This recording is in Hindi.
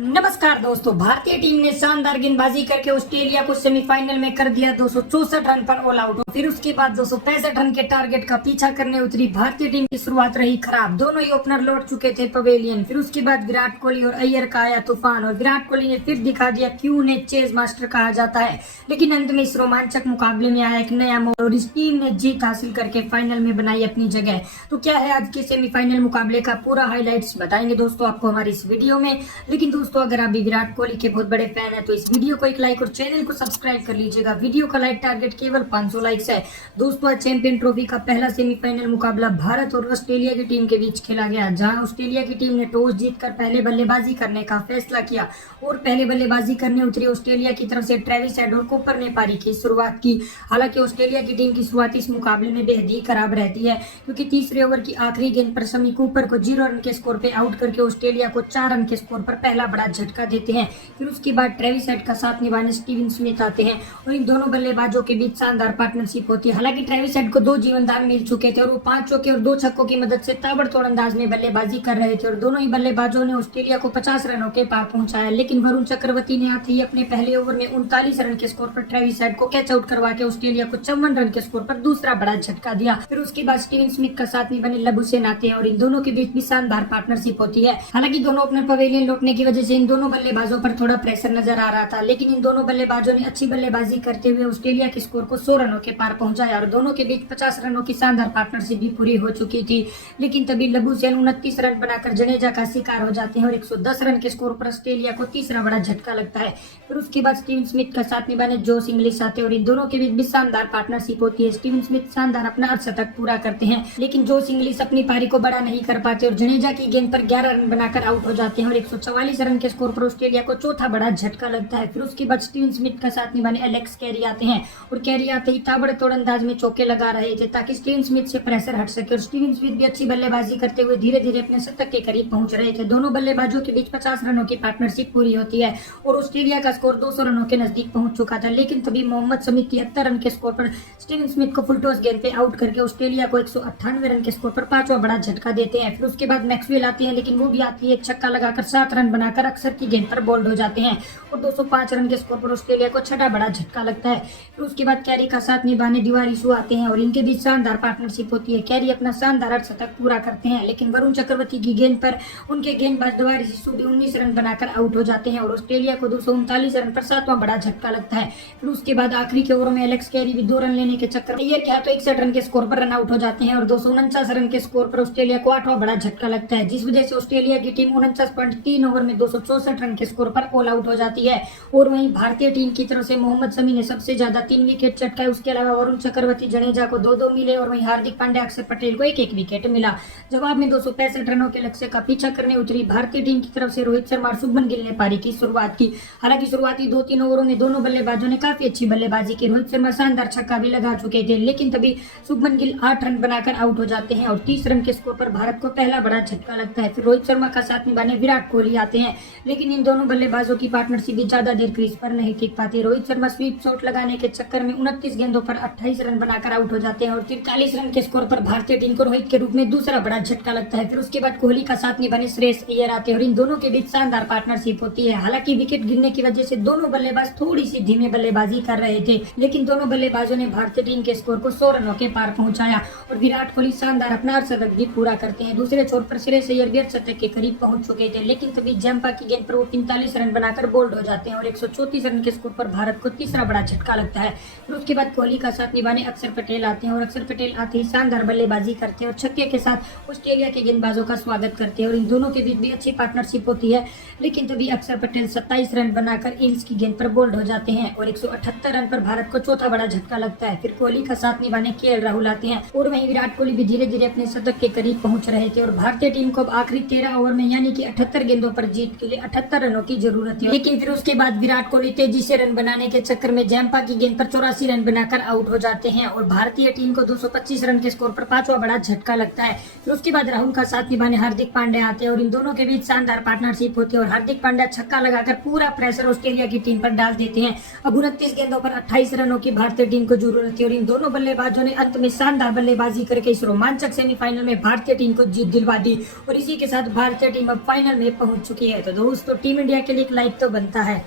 नमस्कार दोस्तों, भारतीय टीम ने शानदार गेंदबाजी करके ऑस्ट्रेलिया को सेमीफाइनल में कर दिया 264 रन पर ऑल आउट। फिर उसके बाद 265 रन के टारगेट का पीछा करने उतरी भारतीय टीम की शुरुआत रही खराब। दोनों ही ओपनर लौट चुके थे पवेलियन। फिर उसके बाद विराट कोहली और अय्यर का आया तूफान और विराट कोहली ने फिर दिखा दिया क्यों उन्हें चेज मास्टर कहा जाता है। लेकिन अंत में इस रोमांचक मुकाबले में आया एक नया मोड़ और इस टीम ने जीत हासिल करके फाइनल में बनाई अपनी जगह। तो क्या है आज के सेमीफाइनल मुकाबले का पूरा हाईलाइट्स बताएंगे दोस्तों आपको हमारी इस वीडियो में। लेकिन दोस्तों अगर आप भी विराट कोहली के बहुत बड़े फैन है तो इस वीडियो को एक लाइक और चैनल को सब्सक्राइब कर लीजिएगा। वीडियो का लाइक टारगेट केवल 500 लाइक्स है। दोस्तों चैंपियन ट्रॉफी का पहला सेमीफाइनल मुकाबला भारत और ऑस्ट्रेलिया की टीम के बीच खेला गया, जहां ऑस्ट्रेलिया की टीम ने टॉस जीतकर पहले बल्लेबाजी करने का फैसला किया और पहले बल्लेबाजी करने उतरी ऑस्ट्रेलिया की तरफ से ट्रेविस हेड और कूपर ने पारी की शुरुआत की। हालांकि ऑस्ट्रेलिया की टीम की शुरुआत इस मुकाबले में बेहद ही खराब रहती है, क्योंकि तीसरे ओवर की आखिरी गेंद पर शमी कूपर को 0 रन के स्कोर पे आउट करके ऑस्ट्रेलिया को 4 रन के स्कोर पर पहला बड़ा झटका देते हैं। फिर उसके बाद ट्रेविस हेड का साथ निभाने स्टीवन स्मिथ आते हैं और इन दोनों बल्लेबाजों के बीच शानदार पार्टनरशिप होती है। हालांकि ट्रेविस हेड को 2 जीवनदान मिल चुके थे और वो 5 चौके और 2 छक्कों की मदद से ताबड़तोड़ अंदाज में बल्लेबाजी कर रहे थे और दोनों ही बल्लेबाजों ने ऑस्ट्रेलिया को 50 रनों के पार पहुंचाया। लेकिन वरुण चक्रवर्ती ने आते ही अपने पहले ओवर में 39 रन के स्कोर पर ट्रेविस हेड को कैच आउट करवा के ऑस्ट्रेलिया को 54 रन के स्कोर पर दूसरा बड़ा झटका दिया। फिर उसके बाद स्टीवन स्मिथ का साथ निभाने लबुशेन आते हैं और इन दोनों के बीच भी शानदार पार्टनरशिप होती है। हालांकि दोनों अपने पवेलियन लौटने की वजह से इन दोनों बल्लेबाजों पर थोड़ा प्रेशर नजर आ रहा था, लेकिन इन दोनों बल्लेबाजों ने अच्छी बल्लेबाजी करते हुए ऑस्ट्रेलिया के स्कोर को 100 रनों के पार पहुंचाया और दोनों के बीच 50 रनों की शानदार पार्टनरशिप भी पूरी हो चुकी थी। लेकिन तभी लबुशेन 29 रन बनाकर जडेजा का शिकार हो जाते हैं और 110 रन के स्कोर पर ऑस्ट्रेलिया को तीसरा बड़ा झटका लगता है। फिर उसके बाद स्टीवन स्मिथ का साथ निभाने जोश इंग्लिश आते हैं और इन दोनों के बीच भी शानदार पार्टनरशिप होती है। स्टीवन स्मिथ शानदार अपना अर्धशतक पूरा करते हैं, लेकिन जोश इंग्लिश अपनी पारी को बड़ा नहीं कर पाते और जडेजा की गेंद पर 11 रन बनाकर आउट हो जाते हैं और 144 रन के स्कोर पर ऑस्ट्रेलिया को चौथा बड़ा झटका लगता है। फिर उसके बाद स्टीवन स्मिथ का साथ निभाने एलेक्स कैरी आते हैं और कैरी आते ही ताबड़तोड़ अंदाज में चौके लगा रहे थे ताकि स्टीवन स्मिथ से प्रेशर हट सके और स्टीवन स्मिथ भी अच्छी बल्लेबाजी करते हुए धीरे धीरे अपने शतक के करीब पहुंच रहे थे। दोनों बल्लेबाजों के बीच 50 रनों की पार्टनरशिप पूरी होती है और ऑस्ट्रेलिया का स्कोर 200 रनों के नजदीक पहुंच चुका था। लेकिन तभी मोहम्मद शमी 73 रन के स्कोर पर स्टीवन स्मिथ को फुल टॉस गेंद पे आउट करके ऑस्ट्रेलिया को 198 रन के स्कोर पर 5वां बड़ा झटका देते हैं। फिर उसके बाद मैक्सवेल आती है, लेकिन वो भी आती है एक छक्का लगाकर 7 रन बनाकर अक्सर की गेंद पर बोल्ड हो जाते हैं और 205 रन के स्कोर पर ऑस्ट्रेलिया को छठा बड़ा झटका लगता है। फिर उसके बाद कैरी का साथ निभाने दीवारी शू आते हैं और इनके बीच शानदार पार्टनरशिप होती है। कैरी अपना शानदार अर्धशतक पूरा करते हैं, लेकिन वरुण चक्रवर्ती की गेंद पर उनके गेंदबाज दीवारी शू भी 19 रन बनाकर आउट हो जाते हैं और ऑस्ट्रेलिया को 239 रन पर 7वां बड़ा झटका लगता है। फिर उसके बाद आखिरी के ओवर में एलेक्स कैरी भी 2 रन लेने के चक्कर में अय्यर के हाथों 61 रन के स्कोर पर रन आउट हो जाते हैं और 249 रन के स्कोर पर ऑस्ट्रेलिया को 8वां बड़ा झटका लगता है, जिस वजह से ऑस्ट्रेलिया की टीम 49.3 ओवर में 264 रन के स्कोर पर ऑल आउट हो जाती है। और वहीं भारतीय टीम की तरफ से मोहम्मद शमी ने सबसे ज्यादा 3 विकेट चटकाए। उसके अलावा वरुण चक्रवर्ती जडेजा को 2-2 मिले और वहीं हार्दिक पांड्या अक्षर पटेल को 1-1 विकेट मिला। जवाब में 265 रनों के लक्ष्य का पीछा करने उतरी भारतीय टीम की तरफ से रोहित शर्मा और शुभमन गिल ने पारी की शुरुआत की। हालांकि शुरुआती 2-3 ओवरों में दोनों बल्लेबाजों ने काफी अच्छी बल्लेबाजी की। रोहित शर्मा शानदार छक्का भी लगा चुके थे, लेकिन तभी शुभमन गिल 8 रन बनाकर आउट हो जाते हैं और 30 रन के स्कोर पर भारत को पहला बड़ा झटका लगता है। फिर रोहित शर्मा का साथ निभाने विराट कोहली आते हैं, लेकिन इन दोनों बल्लेबाजों की पार्टनरशिप भी ज्यादा देर क्रीज पर नहीं टिक पाती। रोहित शर्मा स्वीप शॉट लगाने के चक्कर में 29 गेंदों पर 28 रन बनाकर आउट हो जाते हैं और 43 रन के स्कोर पर भारतीय टीम को रोहित के रूप में दूसरा बड़ा झटका लगता है। फिर उसके बाद कोहली का साथ निभाने श्रेयस अय्यर आते हैं और इन दोनों के बीच शानदार पार्टनरशिप होती है। हालांकि विकेट गिरने की वजह से दोनों बल्लेबाज थोड़ी सी धीमे बल्लेबाजी कर रहे थे, लेकिन दोनों बल्लेबाजों ने भारतीय टीम के स्कोर को 100 रनों के पार पहुंचाया और विराट कोहली शानदार अपना अर्धशतक भी पूरा करते हैं। दूसरे छोर पर श्रेयस अय्यर भी अर्धशतक के करीब पहुंच चुके थे, लेकिन तभी जंपा की गेंद पर वो 45 रन बनाकर बोल्ड हो जाते हैं और 134 रन के स्कोर पर भारत को तीसरा बड़ा झटका लगता है। फिर उसके बाद कोहली का साथ निभाने अक्षर पटेल आते हैं और अक्षर पटेल आते ही शानदार बल्लेबाजी करते हैं और छक्के के साथ ऑस्ट्रेलिया के गेंदबाजों का स्वागत करते हैं और इन दोनों के बीच भी अच्छी पार्टनरशिप होती है। लेकिन तभी अक्षर पटेल 27 रन बनाकर इंग्स की गेंद पर बोल्ड हो जाते हैं और 178 रन पर भारत को चौथा बड़ा झटका लगता है। फिर कोहली का साथ निभाने केएल राहुल आते हैं और वहीं विराट कोहली भी धीरे धीरे अपने शतक के करीब पहुंच रहे थे और भारतीय टीम को अब आखिरी 13 ओवर में यानी कि 78 गेंदों पर जीत के लिए 78 रनों की जरूरत है। लेकिन फिर उसके बाद विराट कोहली तेजी से रन बनाने के चक्कर में जंपा की गेंद पर 84 रन बनाकर आउट हो जाते हैं और भारतीय टीम को 225 रन के स्कोर पर 5वां बड़ा झटका लगता है। फिर उसके बाद राहुल का साथ निभाने हार्दिक पांड्या आते हैं और इन दोनों के बीच शानदार पार्टनरशिप होती है और हार्दिक पांड्या छक्का लगाकर पूरा प्रेशर ऑस्ट्रेलिया की टीम पर डाल देते हैं। अब 29 गेंदों पर 28 रनों की भारतीय टीम को जरूरत है और इन दोनों बल्लेबाजों ने अंत में शानदार बल्लेबाजी करके इस रोमांचक सेमीफाइनल में भारतीय टीम को जीत दिलवा दी और इसी के साथ भारतीय टीम अब फाइनल में पहुंच चुकी है। तो तो दोस्तों टीम इंडिया के लिए एक लाइक तो बनता है।